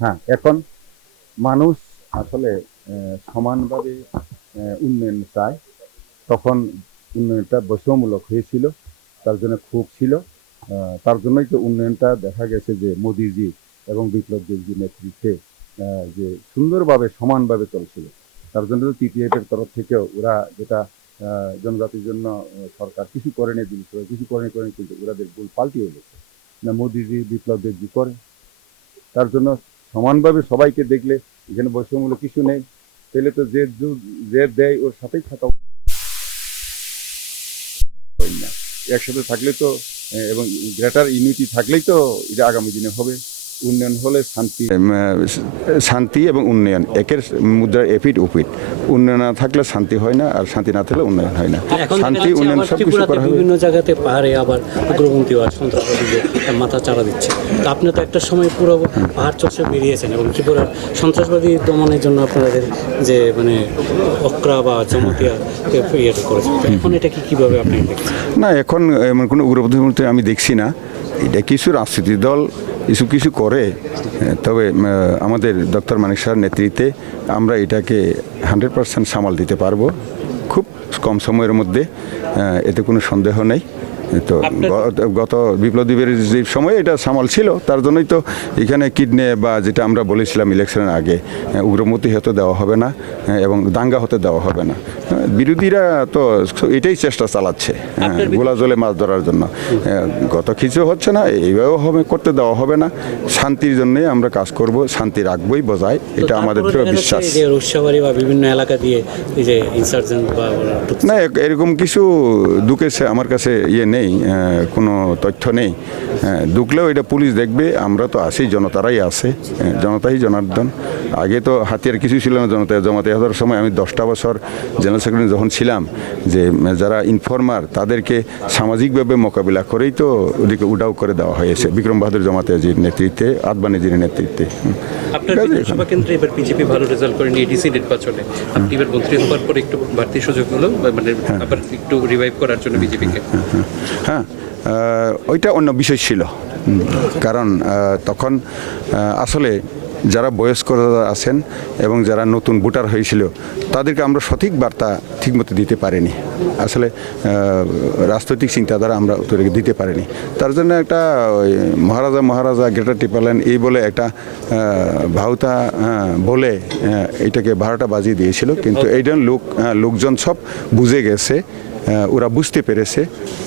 হ্যাঁ, এখন মানুষ আসলে সমানভাবে উন্নয়ন চায়। তখন উন্নয়নটা বৈষম্যমূলক হয়েছিল, তার জন্য ক্ষোভ ছিল। তার জন্যই তো উন্নয়নটা দেখা গেছে যে মোদিজি এবং বিপ্লব দেবজির নেতৃত্বে যে সুন্দরভাবে সমানভাবে চলছিল। তার জন্য তো টিপিএফের তরফ থেকেও ওরা যেটা জনজাতির জন্য সরকার কিছু করেনি, কিছু করেনি, কিন্তু ওরাদের ভুল পাল্টিয়ে গেছে না, মোদিজি বিপ্লব দেবজি করে। তার জন্য সমানভাবে সবাইকে দেখলে এখানে বৈষম্যমূলক কিছু নেই। তাহলে তো যে দেয় ওর সাথেই থাকা হয় না। একসাথে থাকলে তো এবং গ্রেটার ইউনিটি থাকলেই তো এটা আগামী দিনে হবে। উন্নয়ন হলে শান্তি এবং উন্নয়ন একের মুদ্রার এপিট ওপিট। উন্নয়ন না থাকলে শান্তি হয় না, আর শান্তি না থাকলে উন্নয়ন হয় না। শান্তি উন্নয়ন সব কিছু করা হবে। বিভিন্ন জায়গাতে পাহাড়ে আবার উগ্রপন্থী আর সন্ত্রাসবাদীদের মাথা চারা দিচ্ছে। তো আপনি তো একটা সময় পুরো পাহাড় চষে বেরিয়েছেন এবং ত্রিপুরার সন্ত্রাসবাদী দমনের জন্য আপনাদের যে মানে অক্রা বা জামাতিয়া ইয়ে করেছেন, এখন এটা কিভাবে আপনি দেখছেন? না, এখন এমন কোনো উগ্রপন্থী আমি দেখছি না। এটা কিছু রাজনীতি দল কিছু করে, তবে আমাদের ডক্টর মানিক স্যারের নেতৃত্বে আমরা এটাকে 100% সামাল দিতে পারবো খুব কম সময়ের মধ্যে, এতে কোনো সন্দেহ নেই। তো গত বিপ্লবীদের যে সময় এটা সামাল ছিল, তার জন্যই তো এখানে কিডনে বা যেটা আমরা বলেছিলাম ইলেকশনের আগে, উগ্রমতি হতে দেওয়া হবে না এবং দাঙ্গা হতে দেওয়া হবে না। বিরোধীরা তো এটাই চেষ্টা চালাচ্ছে গোলা জলে মাছ ধরার জন্য। গত কিছু হচ্ছে না, এইভাবেও হবে, করতে দেওয়া হবে না। শান্তির জন্যই আমরা কাজ করব, শান্তি রাখবই বজায়, এটা আমাদের দৃঢ় বিশ্বাস। বিভিন্ন এলাকা দিয়ে না, এরকম কিছু ঢুকেছে আমার কাছে ইয়ে নেই, কোনো তথ্য নেই। ঢুকলেও এটা পুলিশ দেখবে, আমরা তো আছি, জনতারাই আছে, জনতাই জনার্দন। আগে তো হাতিয়ার কিছু ছিল না জমাতে হওয়ার সময়। আমি 10টা বছর জেনারেল সেক্রেটারি যখন ছিলাম, যে যারা ইনফরমার তাদেরকে সামাজিকভাবে মোকাবিলা করেই তো ওদিকে উডাও করে দেওয়া হয়েছে বিক্রম বাহাদুর জমাতিয়াজির নেতৃত্বে, আদবানিজির নেতৃত্বে। আপনার বিধানসভা কেন্দ্রে এবার বিজেপি ভালো রেজাল্ট করেনি এডিসি নির্বাচনে, আপনি এবার মন্ত্রী হওয়ার পর একটু বাড়তি সুযোগ হলো, মানে আবার একটু রিভাইভ করার জন্য বিজেপিকে? হ্যাঁ, ওইটা অন্য বিষয় ছিল, কারণ তখন আসলে যারা বয়স্করা আছেন এবং যারা নতুন ভোটার হয়েছিল তাদেরকে আমরা সঠিক বার্তা ঠিকমতো দিতে পারিনি। আসলে রাজনৈতিক চিন্তাধারা আমরা দিতে পারিনি। তার জন্য একটা মহারাজা গ্রেটার টিপালেন এই বলে একটা ভাউতা বলে এটাকে 12টা বাজিয়ে দিয়েছিল, কিন্তু এইটা লোকজন সব বুঝে গেছে, ওরা বুঝতে পেরেছে,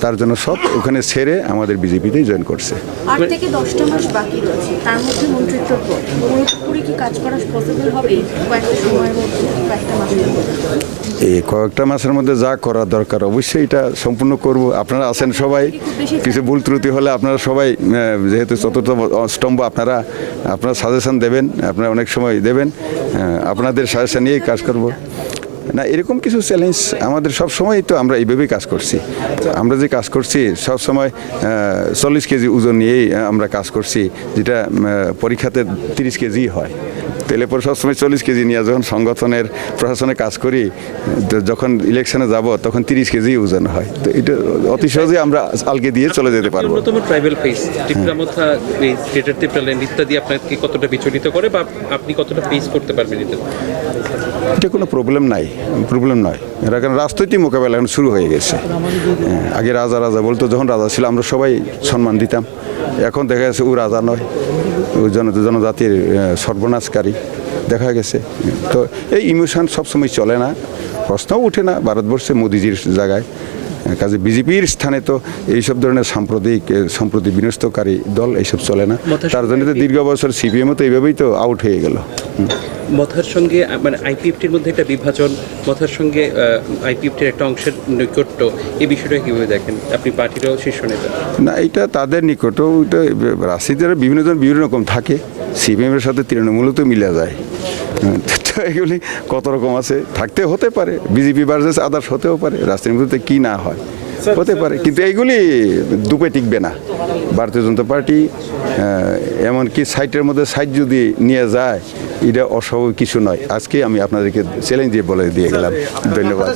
তার জন্য সব ওখানে ছেড়ে আমাদের বিজেপিতেই জয়েন করছে। 8 থেকে 10টা মাস বাকি রয়েছে, তার মধ্যে মন্ত্রিত্ব পুরোপুরি কি কাজ করা পসিবল হবে কয়েকটা সময়ের মধ্যে, কয়েকটা মাসের মধ্যে? এই কয়েকটা মাসের মধ্যে যা করা দরকার অবশ্যই এটা সম্পূর্ণ করব। আপনারা আছেন সবাই, কিছু ভুল ত্রুটি হলে আপনারা সবাই, যেহেতু চতুর্থ স্তম্ভ, আপনারা সাজেশন দেবেন, আপনারা অনেক সময় দেবেন, আপনাদের সাজেশন নিয়েই কাজ করব। না, এরকম কিছু চ্যালেঞ্জ আমাদের সব সময়, তো আমরা এইভাবেই কাজ করছি। আমরা যে কাজ করছি সব সময় 40 কেজি ওজন নিয়েই আমরা কাজ করছি, যেটা পরীক্ষাতে 30 কেজি হয়। তেলে পরে সবসময় 40 কেজি নিয়ে যখন সংগঠনের প্রশাসনে কাজ করি, যখন ইলেকশনে যাব তখন 30 কেজি ওজন হয়। তো এটা অতি সহজে আমরা আলগে দিয়ে চলে যেতে পারবো। Tribal face Tripura greater Tripura ইত্যাদি আপনাকে কতটা বিচলিত করে বা আপনি কতটা ফেস করতে পারবেন? এটা কোনো প্রবলেম নয়। এরা কারণ রাজনৈতিক মোকাবেলা এখন শুরু হয়ে গেছে। আগে রাজা বলতো, যখন রাজা ছিল আমরা সবাই সম্মান দিতাম। এখন দেখা গেছে ও রাজা নয়, ও জনজাতির সর্বনাশকারী দেখা গেছে। তো এই ইমোশন সবসময় চলে না, প্রশ্নও উঠে না ভারতবর্ষে মোদিজির জায়গায়। কাজে বিজেপির স্থানে তো এইসব ধরনের সম্প্রতি বিনষ্টকারী দল এইসব চলে না। তার জন্য তো দীর্ঘ বছর সিপিএমও তো এইভাবেই তো আউট হয়ে গেল। মথার সঙ্গে মানে আইপিএফটির মধ্যে একটা বিভাজন, মথার সঙ্গে আইপিএফটির একটা অংশের নৈকট্য, এই বিষয়টা কীভাবে দেখেন? আপনি পার্টিরও শীর্ষ নেতা। না, এটা তাদের নিকট, ওইটা রাজনীতিরা বিভিন্ন রকম থাকে। সিপিএমের সাথে তৃণমূলও তো মিলে যায়, এগুলি কত রকম আছে, থাকতে হতে পারে। বিজেপি ভার্সেস আদার্স হতেও পারে, রাজনীতিতে কি না হয় হতে পারে, কিন্তু এইগুলি দুপে টিকবে না। ভারতীয় জনতা পার্টি এমনকি সাইটের মধ্যে সাইট যদি নিয়ে যায়, এটা অস্বাভাবিক কিছু নয়। আজকে আমি আপনাদেরকে চ্যালেঞ্জ দিয়ে বলে দিয়ে গেলাম। ধন্যবাদ।